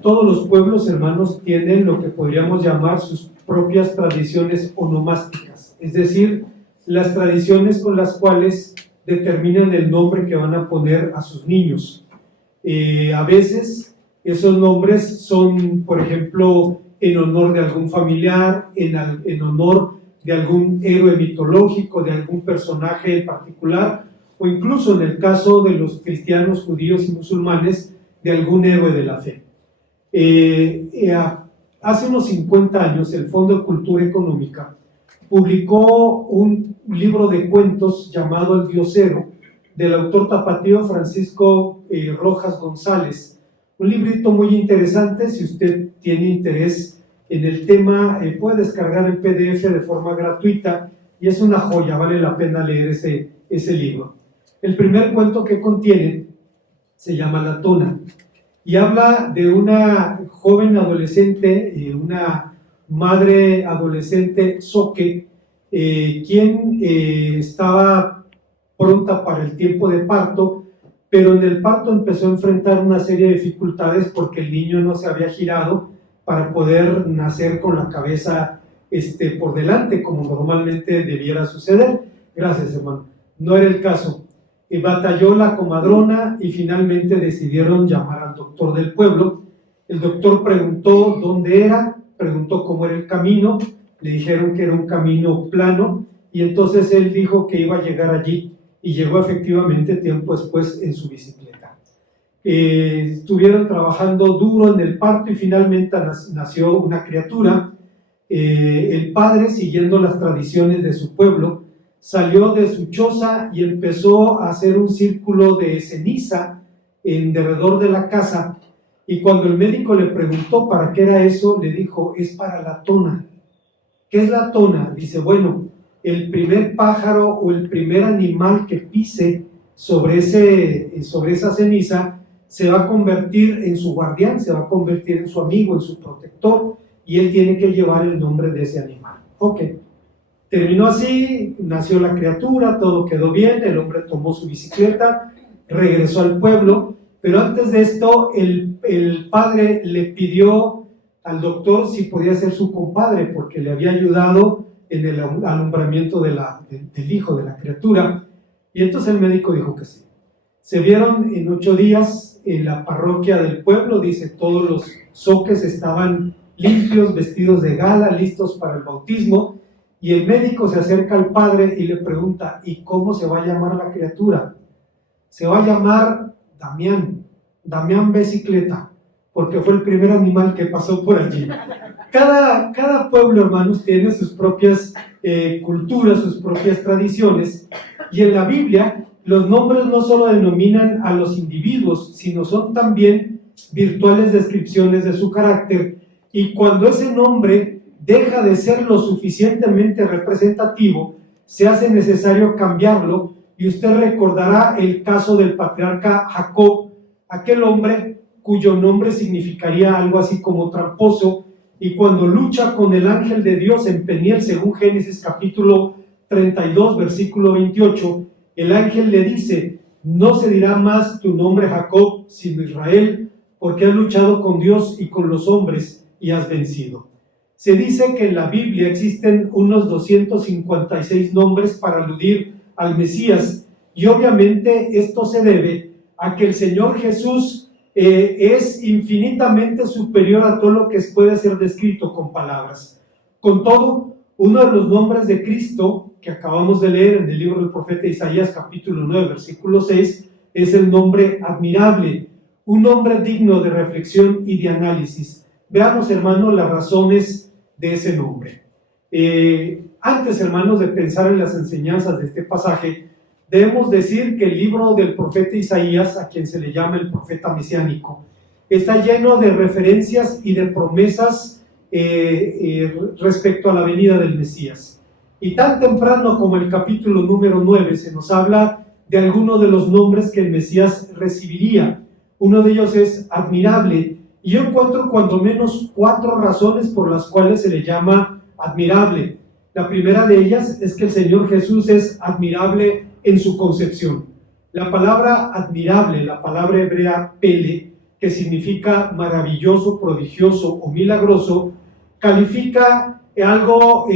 todos los pueblos, hermanos, tienen lo que podríamos llamar sus propias tradiciones onomásticas, es decir, las tradiciones con las cuales determinan el nombre que van a poner a sus niños. A veces esos nombres son, por ejemplo, en honor de algún familiar, en honor de algún héroe mitológico, de algún personaje en particular, o incluso en el caso de los cristianos, judíos y musulmanes, de algún héroe de la fe. Hace unos 50 años el Fondo de Cultura Económica publicó un libro de cuentos llamado El Diosero, del autor tapatío Francisco Rojas González. Un librito muy interesante. Si usted tiene interés en el tema, puede descargar el PDF de forma gratuita y es una joya, vale la pena leer ese libro. El primer cuento que contiene se llama La Tona y habla de una joven adolescente, una madre adolescente zoque, quien estaba pronta para el tiempo de parto, pero en el parto empezó a enfrentar una serie de dificultades porque el niño no se había girado para poder nacer con la cabeza por delante, como normalmente debiera suceder. Gracias, hermano. No era el caso. Batalló la comadrona y finalmente decidieron llamar al doctor del pueblo. El doctor preguntó dónde era, preguntó cómo era el camino, le dijeron que era un camino plano y entonces él dijo que iba a llegar allí y llegó efectivamente tiempo después en su bicicleta. Estuvieron trabajando duro en el parto y finalmente nació una criatura. El padre, siguiendo las tradiciones de su pueblo, salió de su choza y empezó a hacer un círculo de ceniza en derredor de la casa, y cuando el médico le preguntó para qué era eso, le dijo, es para la tona. ¿Qué es la tona? Dice, bueno, el primer pájaro o el primer animal que pise sobre esa ceniza se va a convertir en su guardián, se va a convertir en su amigo, en su protector, y él tiene que llevar el nombre de ese animal. Ok. Terminó así, nació la criatura, todo quedó bien, el hombre tomó su bicicleta, regresó al pueblo, pero antes de esto el padre le pidió al doctor si podía ser su compadre, porque le había ayudado en el alumbramiento del hijo, de la criatura, y entonces el médico dijo que sí. Se vieron en 8 días en la parroquia del pueblo, dice, todos los zoques estaban limpios, vestidos de gala, listos para el bautismo, y el médico se acerca al padre y le pregunta, ¿y cómo se va a llamar la criatura? Se va a llamar Damián Bicicleta, porque fue el primer animal que pasó por allí. Cada pueblo, hermanos, tiene sus propias culturas, sus propias tradiciones, y en la Biblia los nombres no solo denominan a los individuos, sino son también virtuales descripciones de su carácter, y cuando ese nombre deja de ser lo suficientemente representativo, se hace necesario cambiarlo, y usted recordará el caso del patriarca Jacob, aquel hombre cuyo nombre significaría algo así como tramposo, y cuando lucha con el ángel de Dios en Peniel, según Génesis capítulo 32, versículo 28, el ángel le dice, no se dirá más tu nombre Jacob, sino Israel, porque has luchado con Dios y con los hombres y has vencido. Se dice que en la Biblia existen unos 256 nombres para aludir al Mesías, y obviamente esto se debe a que el Señor Jesús es infinitamente superior a todo lo que puede ser descrito con palabras. Con todo, uno de los nombres de Cristo que acabamos de leer en el libro del profeta Isaías capítulo 9 versículo 6 es el nombre admirable, un nombre digno de reflexión y de análisis. Veamos, hermanos, las razones de ese nombre. Antes, hermanos, de pensar en las enseñanzas de este pasaje, debemos decir que el libro del profeta Isaías, a quien se le llama el profeta mesiánico, está lleno de referencias y de promesas respecto a la venida del Mesías. Y tan temprano como el capítulo número 9 se nos habla de algunos de los nombres que el Mesías recibiría. Uno de ellos es admirable, y yo encuentro cuando menos 4 razones por las cuales se le llama admirable. La primera de ellas es que el Señor Jesús es admirable en su concepción. La palabra admirable, la palabra hebrea pele, que significa maravilloso, prodigioso o milagroso, califica algo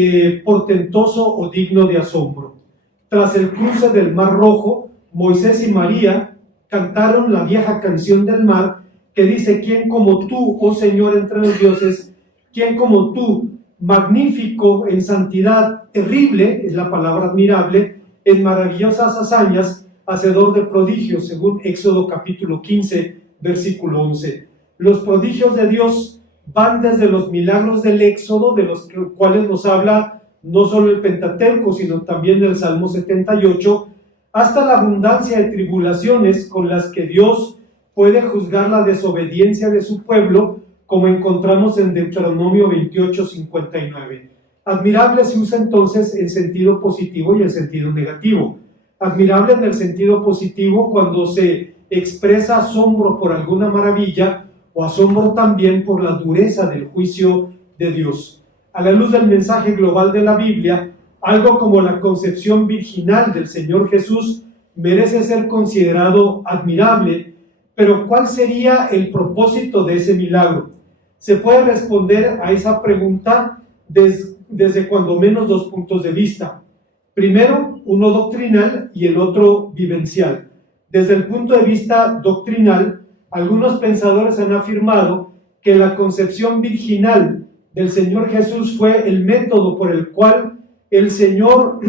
portentoso o digno de asombro. Tras el cruce del Mar Rojo, Moisés y María cantaron la vieja canción del mar que dice: ¿quién como tú, oh Señor, entre los dioses? ¿Quién como tú, magnífico en santidad, terrible, es la palabra admirable, en maravillosas hazañas, hacedor de prodigios, según Éxodo capítulo 15, versículo 11. Los prodigios de Dios van desde los milagros del Éxodo, de los cuales nos habla no solo el Pentateuco, sino también el Salmo 78, hasta la abundancia de tribulaciones con las que Dios puede juzgar la desobediencia de su pueblo, como encontramos en Deuteronomio 28:59. Admirable se usa entonces en sentido positivo y en sentido negativo. Admirable en el sentido positivo cuando se expresa asombro por alguna maravilla o asombro también por la dureza del juicio de Dios. A la luz del mensaje global de la Biblia, algo como la concepción virginal del Señor Jesús merece ser considerado admirable, pero ¿cuál sería el propósito de ese milagro? Se puede responder a esa pregunta desde cuando menos dos puntos de vista. Primero, uno doctrinal y el otro vivencial. Desde el punto de vista doctrinal, algunos pensadores han afirmado que la concepción virginal del Señor Jesús fue el método por el cual el Señor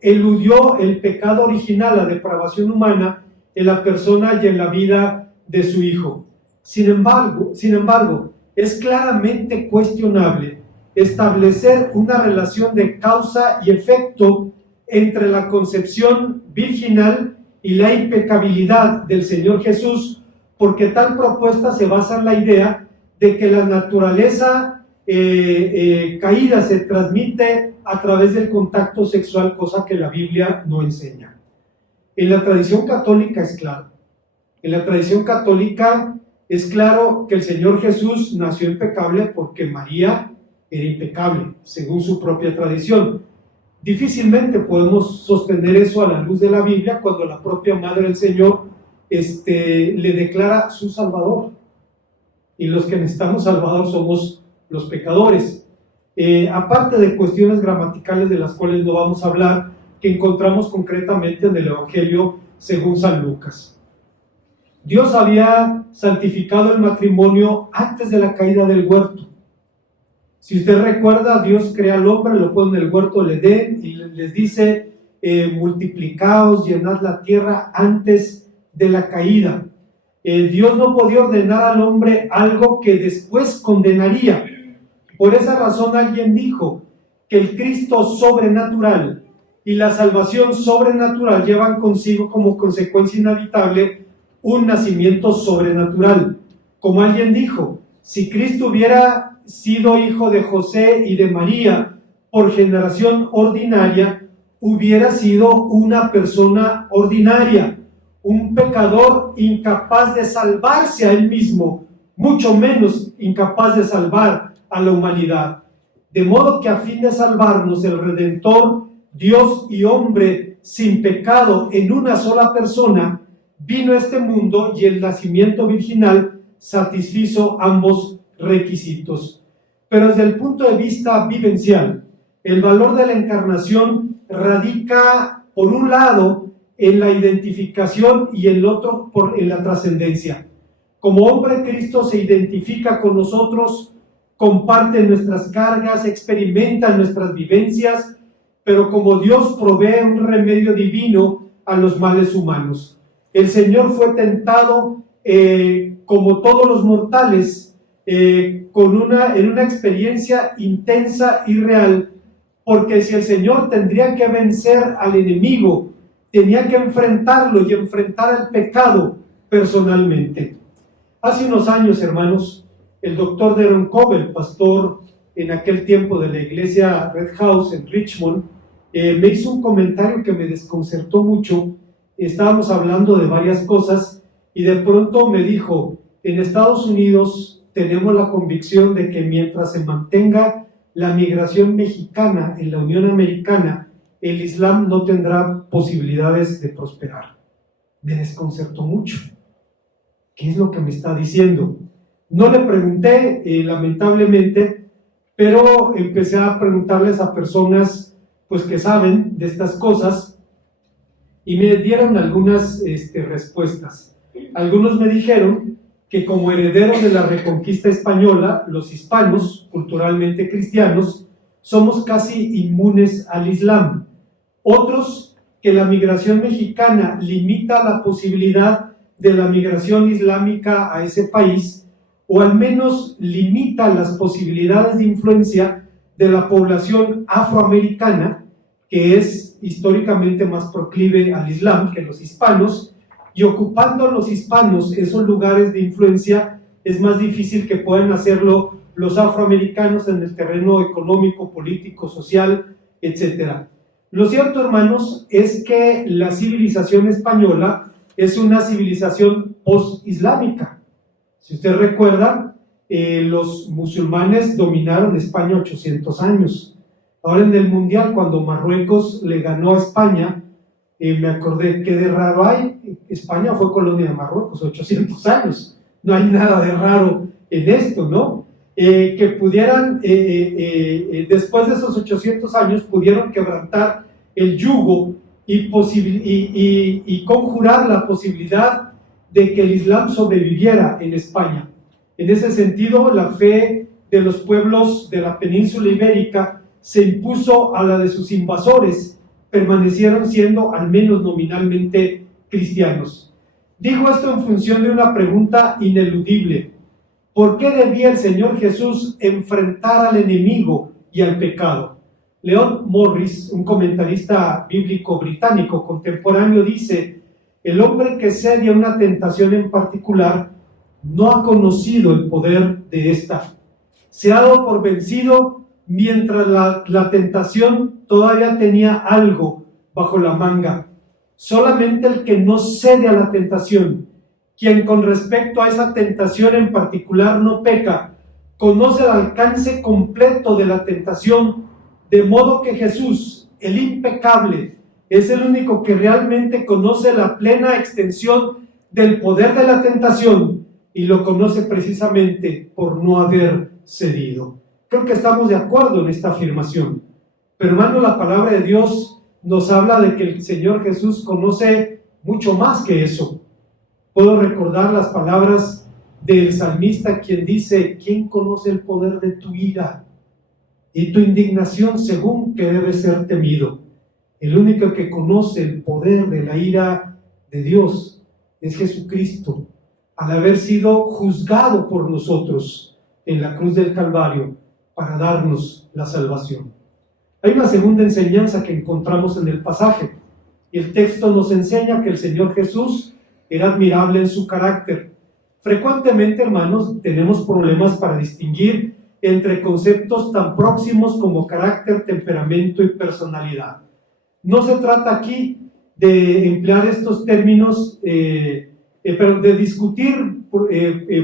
eludió el pecado original, la depravación humana, en la persona y en la vida de su Hijo. Sin embargo, es claramente cuestionable establecer una relación de causa y efecto entre la concepción virginal y la impecabilidad del Señor Jesús, porque tal propuesta se basa en la idea de que la naturaleza caída se transmite a través del contacto sexual, cosa que la Biblia no enseña. En la tradición católica es claro. En la tradición católica es claro que el Señor Jesús nació impecable porque María era impecable, según su propia tradición. Difícilmente podemos sostener eso a la luz de la Biblia cuando la propia Madre del Señor le declara su Salvador. Y los que necesitamos Salvador somos los pecadores. Aparte de cuestiones gramaticales de las cuales no vamos a hablar, que encontramos concretamente en el Evangelio según San Lucas. Dios había santificado el matrimonio antes de la caída del huerto. Si usted recuerda, Dios crea al hombre, lo pone en el huerto del Edén y les dice: multiplicaos, llenad la tierra antes de la caída. Dios no podía ordenar al hombre algo que después condenaría. Por esa razón alguien dijo que el Cristo sobrenatural y la salvación sobrenatural llevan consigo como consecuencia inevitable un nacimiento sobrenatural. Como alguien dijo, si Cristo hubiera sido hijo de José y de María por generación ordinaria, hubiera sido una persona ordinaria, un pecador incapaz de salvarse a él mismo, mucho menos incapaz de salvar a la humanidad. De modo que a fin de salvarnos, el Redentor, Dios y hombre sin pecado en una sola persona, vino a este mundo y el nacimiento virginal satisfizo ambos requisitos. Pero desde el punto de vista vivencial, el valor de la encarnación radica, por un lado, en la identificación y el otro en la trascendencia. Como hombre, Cristo se identifica con nosotros, comparte nuestras cargas, experimenta nuestras vivencias, pero como Dios provee un remedio divino a los males humanos. El Señor fue tentado como todos los mortales, en una experiencia intensa y real, porque si el Señor tendría que vencer al enemigo, tenía que enfrentarlo y enfrentar al pecado personalmente. Hace unos años, hermanos, el doctor Deron Cobel, pastor en aquel tiempo de la iglesia Red House en Richmond, me hizo un comentario que me desconcertó mucho. Estábamos hablando de varias cosas y de pronto me dijo: en Estados Unidos tenemos la convicción de que mientras se mantenga la migración mexicana en la Unión Americana, el Islam no tendrá posibilidades de prosperar. Me desconcertó mucho. ¿qué es lo que me está diciendo? No le pregunté, lamentablemente, pero empecé a preguntarles a personas pues que saben de estas cosas y me dieron algunas respuestas. Algunos me dijeron que como herederos de la reconquista española, los hispanos, culturalmente cristianos, somos casi inmunes al Islam. Otros, que la migración mexicana limita la posibilidad de la migración islámica a ese país, o al menos limita las posibilidades de influencia de la población afroamericana, que es históricamente más proclive al Islam que los hispanos, y ocupando a los hispanos esos lugares de influencia, es más difícil que puedan hacerlo los afroamericanos en el terreno económico, político, social, etc. Lo cierto, hermanos, es que la civilización española es una civilización post-islámica. Si usted recuerda, los musulmanes dominaron España 800 años. Ahora en el Mundial, cuando Marruecos le ganó a España, me acordé, ¿qué de raro hay? España fue colonia de Marruecos 800 años. No hay nada de raro en esto, ¿no? Que pudieran, después de esos 800 años, pudieron quebrantar el yugo y conjurar la posibilidad de que el Islam sobreviviera en España. En ese sentido, la fe de los pueblos de la península ibérica se impuso a la de sus invasores, permanecieron siendo al menos nominalmente cristianos. Digo esto en función de una pregunta ineludible: ¿por qué debía el Señor Jesús enfrentar al enemigo y al pecado? Leon Morris, un comentarista bíblico británico contemporáneo, dice: el hombre que cede a una tentación en particular no ha conocido el poder de esta. Se ha dado por vencido mientras la tentación todavía tenía algo bajo la manga. Solamente el que no cede a la tentación, quien con respecto a esa tentación en particular no peca, conoce el alcance completo de la tentación, de modo que Jesús, el impecable, es el único que realmente conoce la plena extensión del poder de la tentación, y lo conoce precisamente por no haber cedido. Creo que estamos de acuerdo en esta afirmación. Pero hermano, la palabra de Dios nos habla de que el Señor Jesús conoce mucho más que eso. Puedo recordar las palabras del salmista, quien dice: ¿quién conoce el poder de tu ira y tu indignación según que debe ser temido? El único que conoce el poder de la ira de Dios es Jesucristo, al haber sido juzgado por nosotros en la cruz del Calvario para darnos la salvación. Hay una segunda enseñanza que encontramos en el pasaje, y el texto nos enseña que el Señor Jesús era admirable en su carácter. Frecuentemente, hermanos, tenemos problemas para distinguir entre conceptos tan próximos como carácter, temperamento y personalidad. No se trata aquí de emplear estos términos, pero de discutir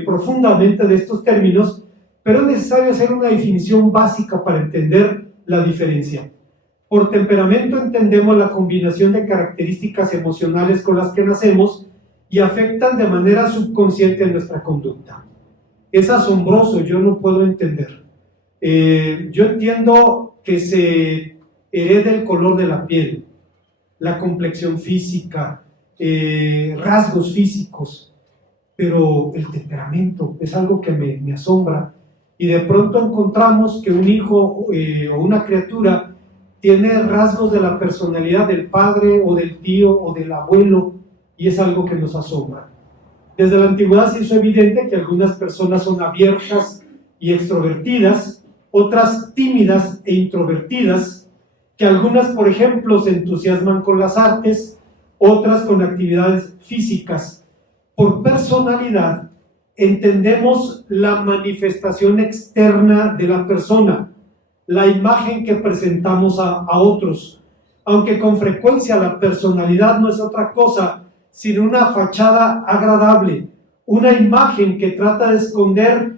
profundamente de estos términos, pero es necesario hacer una definición básica para entender la diferencia. Por temperamento entendemos la combinación de características emocionales con las que nacemos y afectan de manera subconsciente nuestra conducta. Es asombroso, yo no puedo entender. Yo entiendo que se hereda el color de la piel, la complexión física, rasgos físicos, pero el temperamento es algo que me asombra. Y de pronto encontramos que un hijo o una criatura tiene rasgos de la personalidad del padre o del tío o del abuelo, y es algo que nos asombra. Desde la antigüedad se hizo evidente que algunas personas son abiertas y extrovertidas, otras tímidas e introvertidas, que algunas, por ejemplo, se entusiasman con las artes, otras con actividades físicas. Por personalidad entendemos la manifestación externa de la persona, la imagen que presentamos a otros, aunque con frecuencia la personalidad no es otra cosa sino una fachada agradable, una imagen que trata de esconder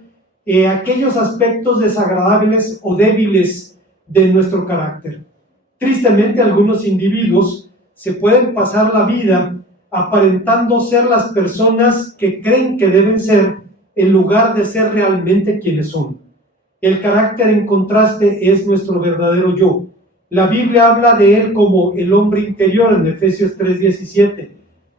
aquellos aspectos desagradables o débiles de nuestro carácter. Tristemente, algunos individuos se pueden pasar la vida aparentando ser las personas que creen que deben ser, en lugar de ser realmente quienes son. El carácter, en contraste, es nuestro verdadero yo. La Biblia habla de él como el hombre interior en Efesios 3:17.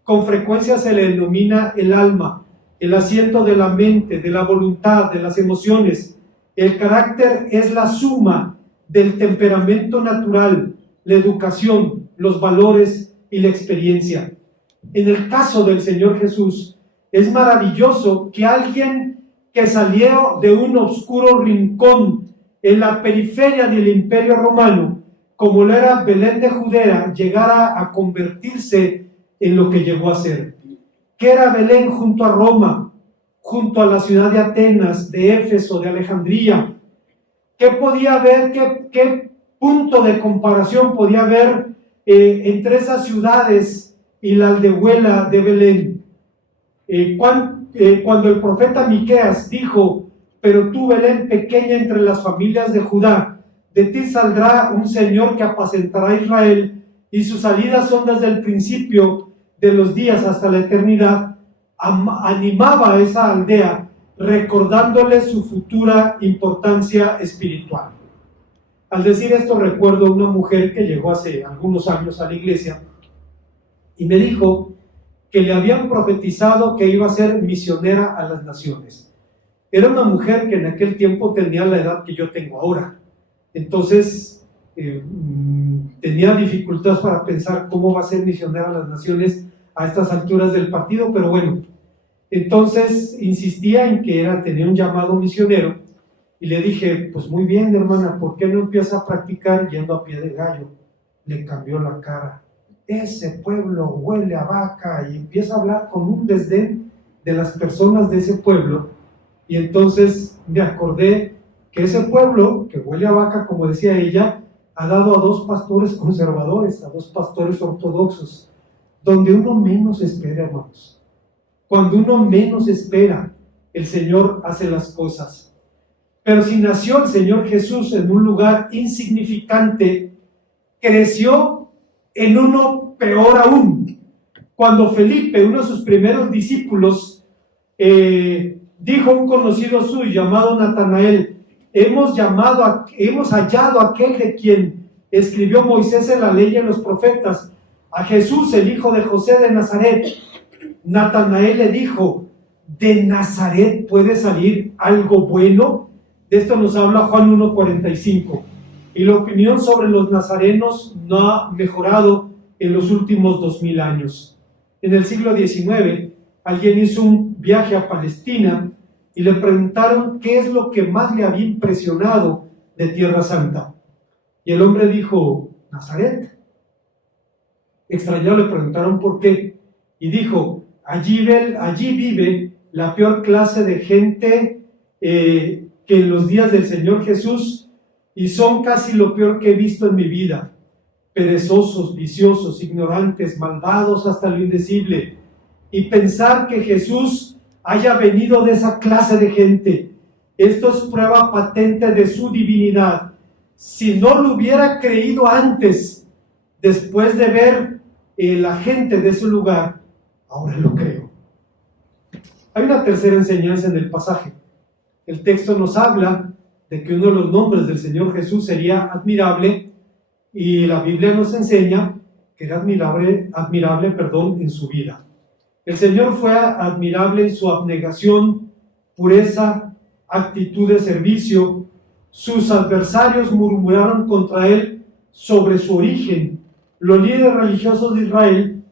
Con frecuencia se le denomina el alma, el asiento de la mente, de la voluntad, de las emociones. El carácter es la suma del temperamento natural, la educación, los valores y la experiencia. En el caso del Señor Jesús, es maravilloso que alguien que salió de un oscuro rincón en la periferia del Imperio Romano, como lo era Belén de Judea, llegara a convertirse en lo que llegó a ser. ¿Qué era Belén junto a Roma, junto a la ciudad de Atenas, de Éfeso, de Alejandría? ¿Qué podía haber, qué punto de comparación podía haber entre esas ciudades y la aldehuela de Belén? Cuando el profeta Miqueas dijo: pero tú, Belén, pequeña entre las familias de Judá, de ti saldrá un Señor que apacentará a Israel, y sus salidas son desde el principio de los días hasta la eternidad, animaba a esa aldea, recordándole su futura importancia espiritual. Al decir esto, recuerdo a una mujer que llegó hace algunos años a la iglesia y me dijo que le habían profetizado que iba a ser misionera a las naciones. Era una mujer que en aquel tiempo tenía la edad que yo tengo ahora. Entonces, tenía dificultades para pensar cómo va a ser misionera a las naciones a estas alturas del partido, pero bueno. Entonces, insistía en que tenía un llamado misionero y le dije: pues muy bien, hermana, ¿por qué no empieza a practicar yendo a pie de gallo? Le cambió la cara. Ese pueblo huele a vaca, y empieza a hablar con un desdén de las personas de ese pueblo. Y entonces me acordé que ese pueblo, que huele a vaca, como decía ella, ha dado a 2 pastores conservadores, a 2 pastores ortodoxos, donde uno menos espera, hermanos. Cuando uno menos espera, el Señor hace las cosas. Pero si nació el Señor Jesús en un lugar insignificante, creció en uno peor aún. Cuando Felipe, uno de sus primeros discípulos, dijo a un conocido suyo llamado Natanael: hemos hallado a aquel de quien escribió Moisés en la ley y en los profetas, a Jesús, el hijo de José de Nazaret. Natanael le dijo: ¿de Nazaret puede salir algo bueno? De esto nos habla Juan 1:45. Y la opinión sobre los nazarenos no ha mejorado en los últimos 2000 años. En el siglo XIX, alguien hizo un viaje a Palestina y le preguntaron qué es lo que más le había impresionado de Tierra Santa. Y el hombre dijo: Nazaret. Extrañado le preguntaron por qué. Y dijo: allí vive la peor clase de gente que en los días del Señor Jesús, y son casi lo peor que he visto en mi vida. Perezosos, viciosos, ignorantes, malvados hasta lo indecible. Y pensar que Jesús haya venido de esa clase de gente, esto es prueba patente de su divinidad. Si no lo hubiera creído antes, después de ver la gente de ese lugar, ahora lo creo. Hay una tercera enseñanza en el pasaje. El texto nos habla de que uno de los nombres del Señor Jesús sería admirable, y la Biblia nos enseña que era admirable, en su vida. El Señor fue admirable en su abnegación, pureza, actitud de servicio. Sus adversarios murmuraron contra él sobre su origen. Los líderes religiosos de Israel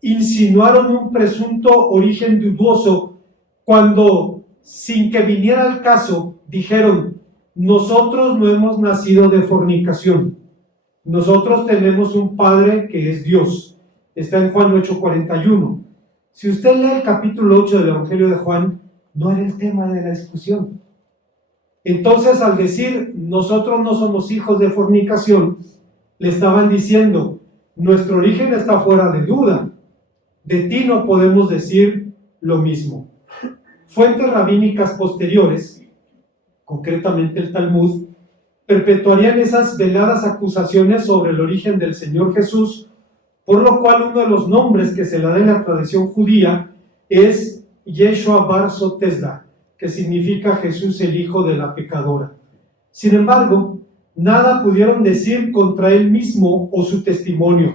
insinuaron un presunto origen dudoso cuando, sin que viniera al caso, dijeron: nosotros no hemos nacido de fornicación. Nosotros tenemos un Padre que es Dios. Está en Juan 8:41. Si usted lee el capítulo 8 del Evangelio de Juan, no era el tema de la discusión. Entonces, al decir nosotros no somos hijos de fornicación, le estaban diciendo: nuestro origen está fuera de duda. De ti no podemos decir lo mismo. Fuentes rabínicas posteriores, concretamente el Talmud, perpetuarían esas veladas acusaciones sobre el origen del Señor Jesús por lo cual uno de los nombres que se le da en la tradición judía es Yeshua Bar Sotesda, que significa Jesús el hijo de la pecadora. Sin embargo, nada pudieron decir contra él mismo o su testimonio.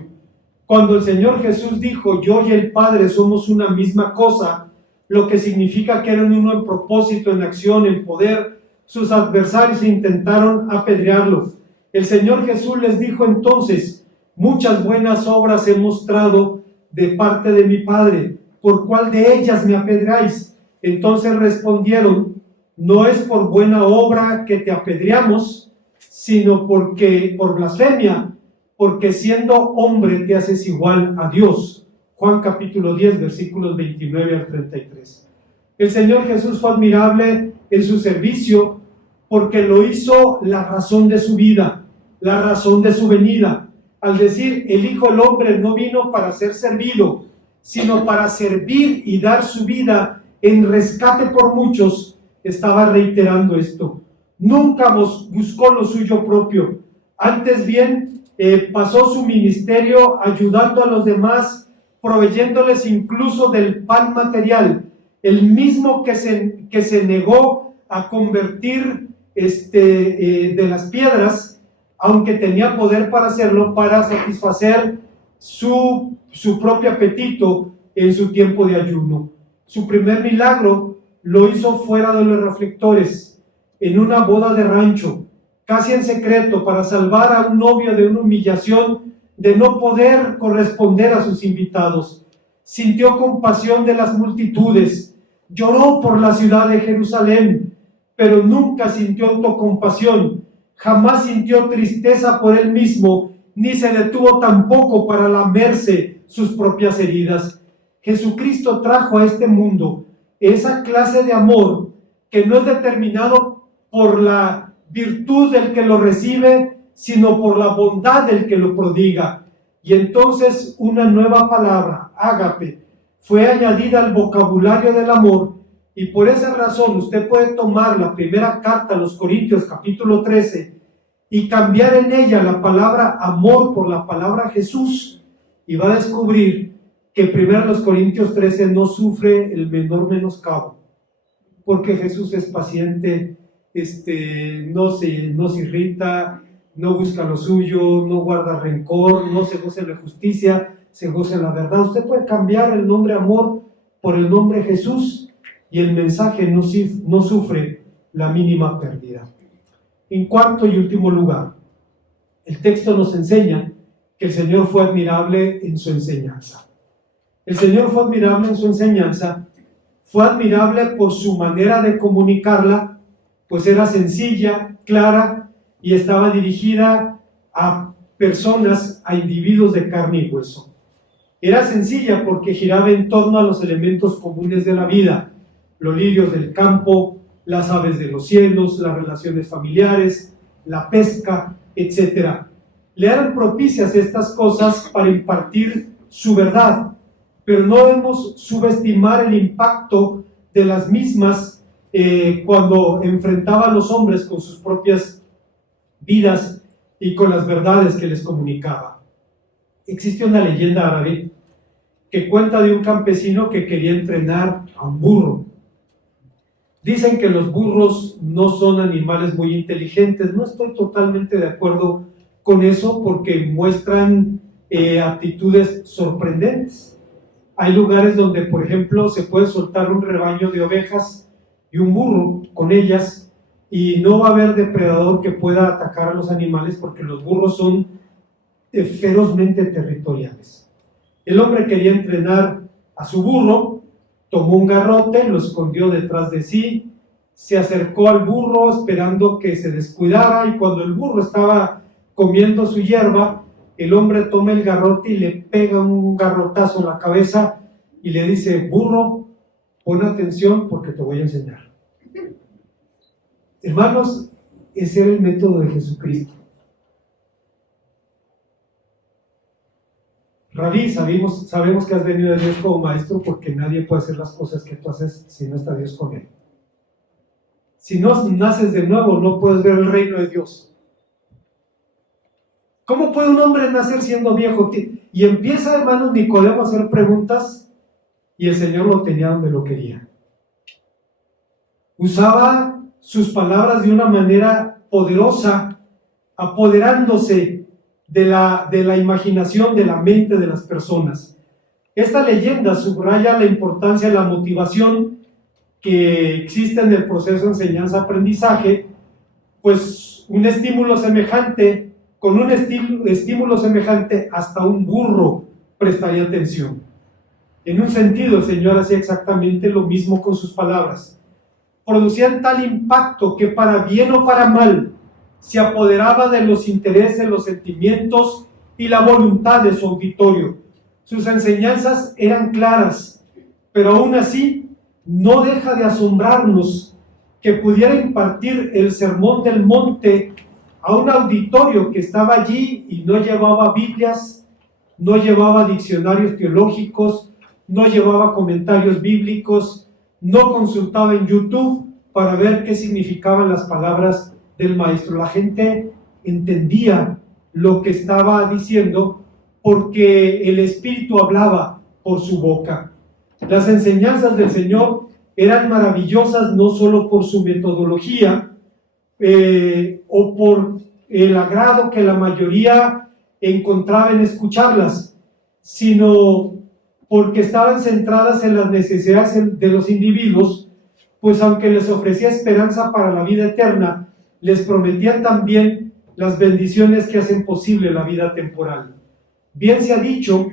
Cuando el Señor Jesús dijo, yo y el Padre somos una misma cosa, lo que significa que eran uno en propósito, en acción, en poder, sus adversarios intentaron apedrearlo. El Señor Jesús les dijo entonces, muchas buenas obras he mostrado de parte de mi Padre, ¿por cuál de ellas me apedreáis? Entonces respondieron, no es por buena obra que te apedreamos, sino porque por blasfemia, porque siendo hombre te haces igual a Dios. Juan capítulo 10, versículos 29 al 33. El Señor Jesús fue admirable en su servicio porque lo hizo la razón de su vida, la razón de su venida. Al decir, el Hijo del Hombre no vino para ser servido, sino para servir y dar su vida en rescate por muchos, estaba reiterando esto. Nunca buscó lo suyo propio, antes bien pasó su ministerio ayudando a los demás, proveyéndoles incluso del pan material, el mismo que se negó a convertir de las piedras, aunque tenía poder para hacerlo, para satisfacer su propio apetito en su tiempo de ayuno. Su primer milagro lo hizo fuera de los reflectores, en una boda de rancho, casi en secreto, para salvar a un novio de una humillación de no poder corresponder a sus invitados. Sintió compasión de las multitudes, lloró por la ciudad de Jerusalén, pero nunca sintió autocompasión, jamás sintió tristeza por él mismo, ni se detuvo tampoco para lamerse sus propias heridas. Jesucristo trajo a este mundo esa clase de amor que no es determinado por la virtud del que lo recibe, sino por la bondad del que lo prodiga. Y entonces una nueva palabra, ágape, fue añadida al vocabulario del amor, y por esa razón usted puede tomar la primera carta a los Corintios, capítulo 13, y cambiar en ella la palabra amor por la palabra Jesús, y va a descubrir que 1 Corintios 13 no sufre el menor menoscabo, porque Jesús es paciente, no se irrita, no busca lo suyo, no guarda rencor, no se goza en la justicia, se goza en la verdad. Usted puede cambiar el nombre amor por el nombre Jesús y el mensaje no sufre la mínima pérdida. En cuarto y último lugar, el texto nos enseña que el Señor fue admirable en su enseñanza. El Señor fue admirable en su enseñanza, fue admirable por su manera de comunicarla, pues era sencilla, clara y estaba dirigida a personas, a individuos de carne y hueso. Era sencilla porque giraba en torno a los elementos comunes de la vida, los lirios del campo, las aves de los cielos, las relaciones familiares, la pesca, etc. Le eran propicias estas cosas para impartir su verdad, pero no debemos subestimar el impacto de las mismas cuando enfrentaba a los hombres con sus propias vidas y con las verdades que les comunicaba. Existe una leyenda árabe que cuenta de un campesino que quería entrenar a un burro. Dicen que los burros no son animales muy inteligentes. No estoy totalmente de acuerdo con eso porque muestran aptitudes sorprendentes. Hay lugares donde, por ejemplo, se puede soltar un rebaño de ovejas y un burro con ellas y no va a haber depredador que pueda atacar a los animales porque los burros son ferozmente territoriales. El hombre quería entrenar a su burro, tomó un garrote, lo escondió detrás de sí, se acercó al burro esperando que se descuidara y cuando el burro estaba comiendo su hierba, el hombre toma el garrote y le pega un garrotazo en la cabeza y le dice: burro, pon atención porque te voy a enseñar. Hermanos, ese era el método de Jesucristo. Rabí, sabemos que has venido de Dios como maestro porque nadie puede hacer las cosas que tú haces si no está Dios con él. Si no naces de nuevo, no puedes ver el reino de Dios. ¿Cómo puede un hombre nacer siendo viejo? Y empieza, hermanos, Nicodemo a hacer preguntas, y el Señor lo tenía donde lo quería. Usaba sus palabras de una manera poderosa, apoderándose de la imaginación, de la mente de las personas. Esta leyenda subraya la importancia de la motivación que existe en el proceso de enseñanza-aprendizaje, pues un estímulo semejante, con un estímulo semejante, hasta un burro prestaría atención. En un sentido, el Señor hacía exactamente lo mismo con sus palabras. Producían tal impacto que para bien o para mal, se apoderaba de los intereses, los sentimientos y la voluntad de su auditorio. Sus enseñanzas eran claras, pero aún así no deja de asombrarnos que pudiera impartir el sermón del monte a un auditorio que estaba allí y no llevaba Biblias, no llevaba diccionarios teológicos, no llevaba comentarios bíblicos, no consultaba en YouTube para ver qué significaban las palabras del maestro. La gente entendía lo que estaba diciendo porque el Espíritu hablaba por su boca. Las enseñanzas del Señor eran maravillosas no solo por su metodología o por el agrado que la mayoría encontraba en escucharlas, sino porque estaban centradas en las necesidades de los individuos, pues aunque les ofrecía esperanza para la vida eterna, les prometían también las bendiciones que hacen posible la vida temporal. Bien se ha dicho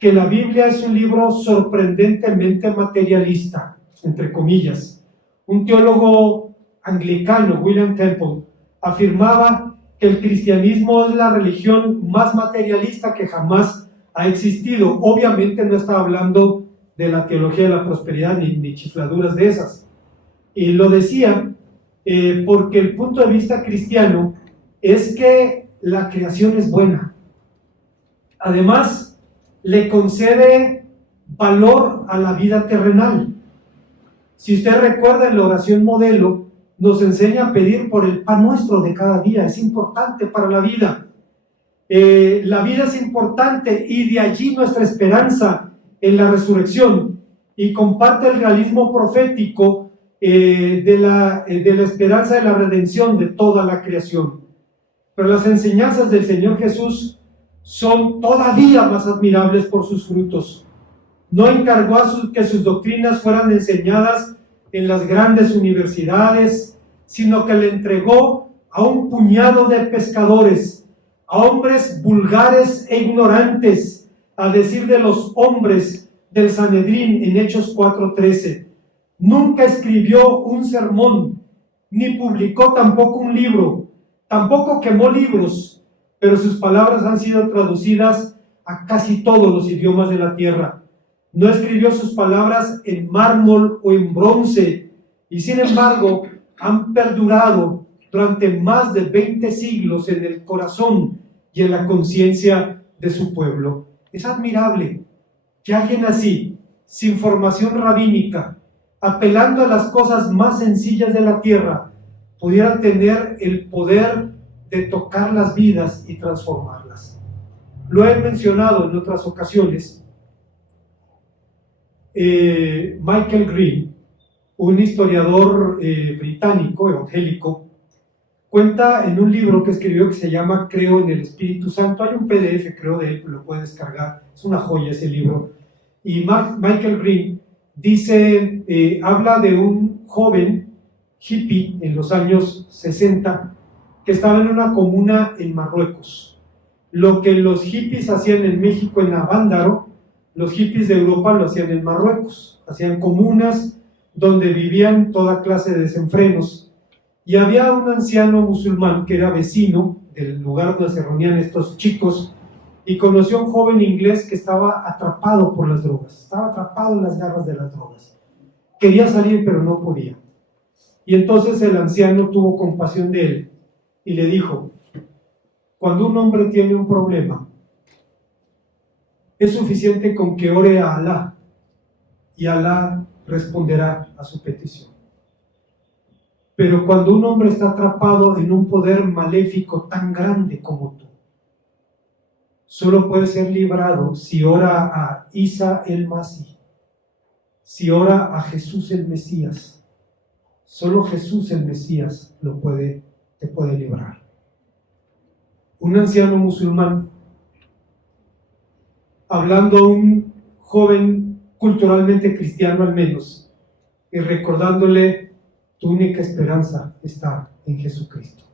que la Biblia es un libro sorprendentemente materialista, entre comillas. Un teólogo anglicano, William Temple, afirmaba que el cristianismo es la religión más materialista que jamás ha existido. Obviamente no está hablando de la teología de la prosperidad ni chifladuras de esas. Y lo decía porque el punto de vista cristiano es que la creación es buena. Además, le concede valor a la vida terrenal. Si usted recuerda, en la oración modelo nos enseña a pedir por el pan nuestro de cada día. Es importante para la vida. La vida es importante y de allí nuestra esperanza en la resurrección, y comparte el realismo profético de la esperanza de la redención de toda la creación. Pero las enseñanzas del Señor Jesús son todavía más admirables por sus frutos. No encargó que sus doctrinas fueran enseñadas en las grandes universidades, sino que le entregó a un puñado de pescadores, a hombres vulgares e ignorantes, a decir de los hombres del Sanedrín en Hechos 4:13. Nunca escribió un sermón, ni publicó tampoco un libro, tampoco quemó libros, pero sus palabras han sido traducidas a casi todos los idiomas de la tierra. No escribió sus palabras en mármol o en bronce, y sin embargo han perdurado durante más de 20 siglos en el corazón y en la conciencia de su pueblo. Es admirable que alguien así, sin formación rabínica, apelando a las cosas más sencillas de la tierra, pudiera tener el poder de tocar las vidas y transformarlas. Lo he mencionado en otras ocasiones. Michael Green, un historiador británico, evangélico, cuenta en un libro que escribió que se llama Creo en el Espíritu Santo. Hay un PDF, creo, de él, lo puede descargar. Es una joya ese libro. Y Michael Green dice, habla de un joven hippie en los años 60 que estaba en una comuna en Marruecos. Lo que los hippies hacían en México, en Avándaro, los hippies de Europa lo hacían en Marruecos. Hacían comunas donde vivían toda clase de desenfrenos. Y había un anciano musulmán que era vecino del lugar donde se reunían estos chicos, y conoció a un joven inglés que estaba atrapado por las drogas, estaba atrapado en las garras de las drogas. Quería salir, pero no podía. Y entonces el anciano tuvo compasión de él y le dijo: cuando un hombre tiene un problema, es suficiente con que ore a Alá, y Alá responderá a su petición. Pero cuando un hombre está atrapado en un poder maléfico tan grande como tú, solo puede ser librado si ora a Isa el Masí, si ora a Jesús el Mesías. Solo Jesús el Mesías te puede librar. Un anciano musulmán, hablando a un joven culturalmente cristiano al menos, y recordándole: tu única esperanza está en Jesucristo.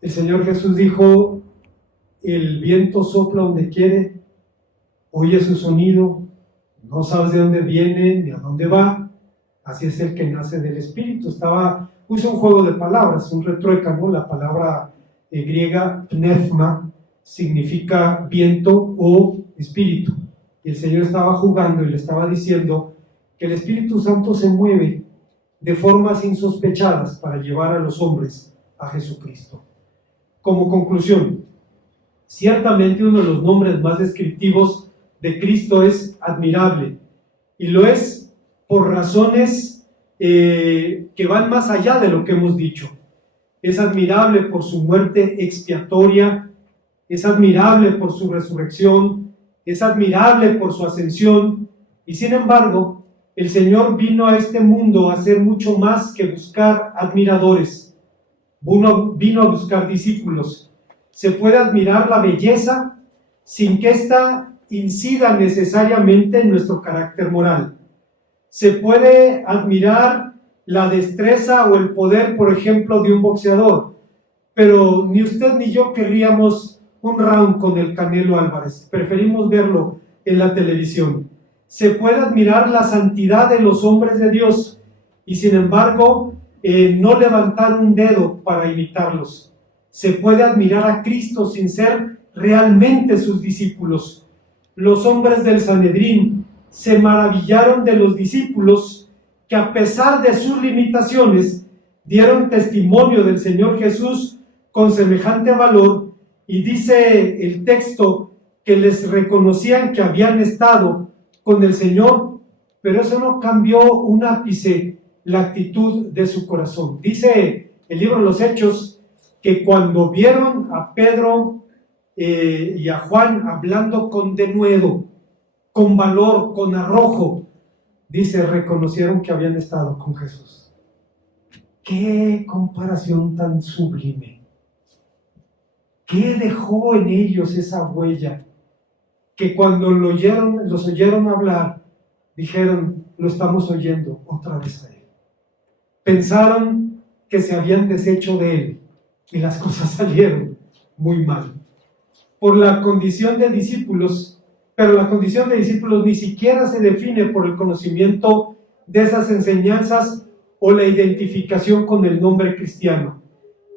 El Señor Jesús dijo: el viento sopla donde quiere, oye su sonido, no sabes de dónde viene ni a dónde va, así es el que nace del Espíritu. Puso un juego de palabras, un retruéca, ¿no? La palabra griega pneuma significa viento o espíritu, y el Señor estaba jugando y le estaba diciendo que el Espíritu Santo se mueve de formas insospechadas para llevar a los hombres a Jesucristo. Como conclusión, ciertamente uno de los nombres más descriptivos de Cristo es admirable, y lo es por razones que van más allá de lo que hemos dicho. Es admirable por su muerte expiatoria, es admirable por su resurrección, es admirable por su ascensión, y sin embargo, el Señor vino a este mundo a hacer mucho más que buscar admiradores. Vino a buscar discípulos. Se puede admirar la belleza sin que ésta incida necesariamente en nuestro carácter moral. Se puede admirar la destreza o el poder, por ejemplo, de un boxeador, pero ni usted ni yo querríamos un round con el Canelo Álvarez, preferimos verlo en la televisión. Se puede admirar la santidad de los hombres de Dios y sin embargo no levantar un dedo para imitarlos. Se puede admirar a Cristo sin ser realmente sus discípulos. Los hombres del Sanedrín se maravillaron de los discípulos que, a pesar de sus limitaciones, dieron testimonio del Señor Jesús con semejante valor, y dice el texto que les reconocían que habían estado con el Señor, pero eso no cambió un ápice la actitud de su corazón. Dice el libro de los Hechos que cuando vieron a Pedro y a Juan hablando con denuedo, con valor, con arrojo, dice, reconocieron que habían estado con Jesús. ¡Qué comparación tan sublime! ¿Qué dejó en ellos esa huella? Que cuando los oyeron hablar, dijeron, lo estamos oyendo otra vez a él. Pensaron que se habían deshecho de él y las cosas salieron muy mal. Por la condición de discípulos, pero la condición de discípulos ni siquiera se define por el conocimiento de esas enseñanzas o la identificación con el nombre cristiano.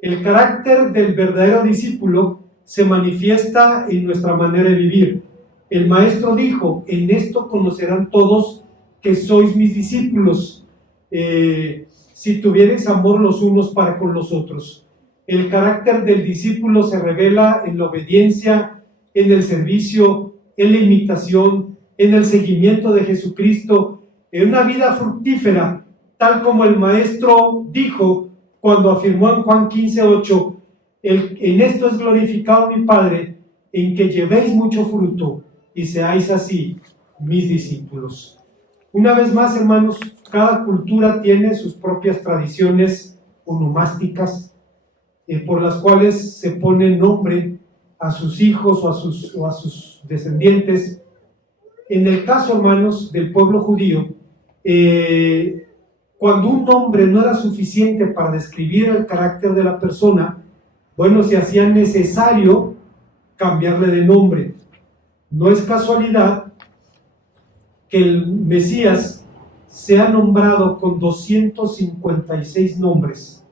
El carácter del verdadero discípulo se manifiesta en nuestra manera de vivir. El Maestro dijo, en esto conocerán todos que sois mis discípulos, si tuviereis amor los unos para con los otros. El carácter del discípulo se revela en la obediencia, en el servicio, en la imitación, en el seguimiento de Jesucristo, en una vida fructífera, tal como el Maestro dijo cuando afirmó en Juan 15:8, en esto es glorificado mi Padre, en que llevéis mucho fruto y seáis así mis discípulos. Una vez más, hermanos, cada cultura tiene sus propias tradiciones onomásticas, por las cuales se pone nombre a sus hijos o a sus descendientes. En el caso, hermanos, del pueblo judío, cuando un nombre no era suficiente para describir el carácter de la persona, bueno, se hacía necesario cambiarle de nombre. No es casualidad que el Mesías sea nombrado con 256 nombres,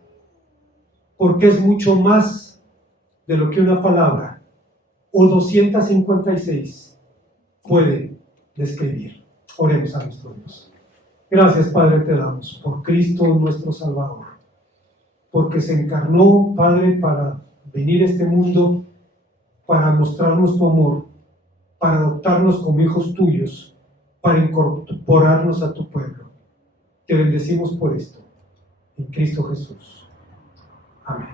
porque es mucho más de lo que una palabra o 256 puede describir. Oremos a nuestro Dios. Gracias, Padre, te damos por Cristo nuestro Salvador, porque se encarnó, Padre, para venir a este mundo, para mostrarnos tu amor, para adoptarnos como hijos tuyos, para incorporarnos a tu pueblo. Te bendecimos por esto, en Cristo Jesús. Amén.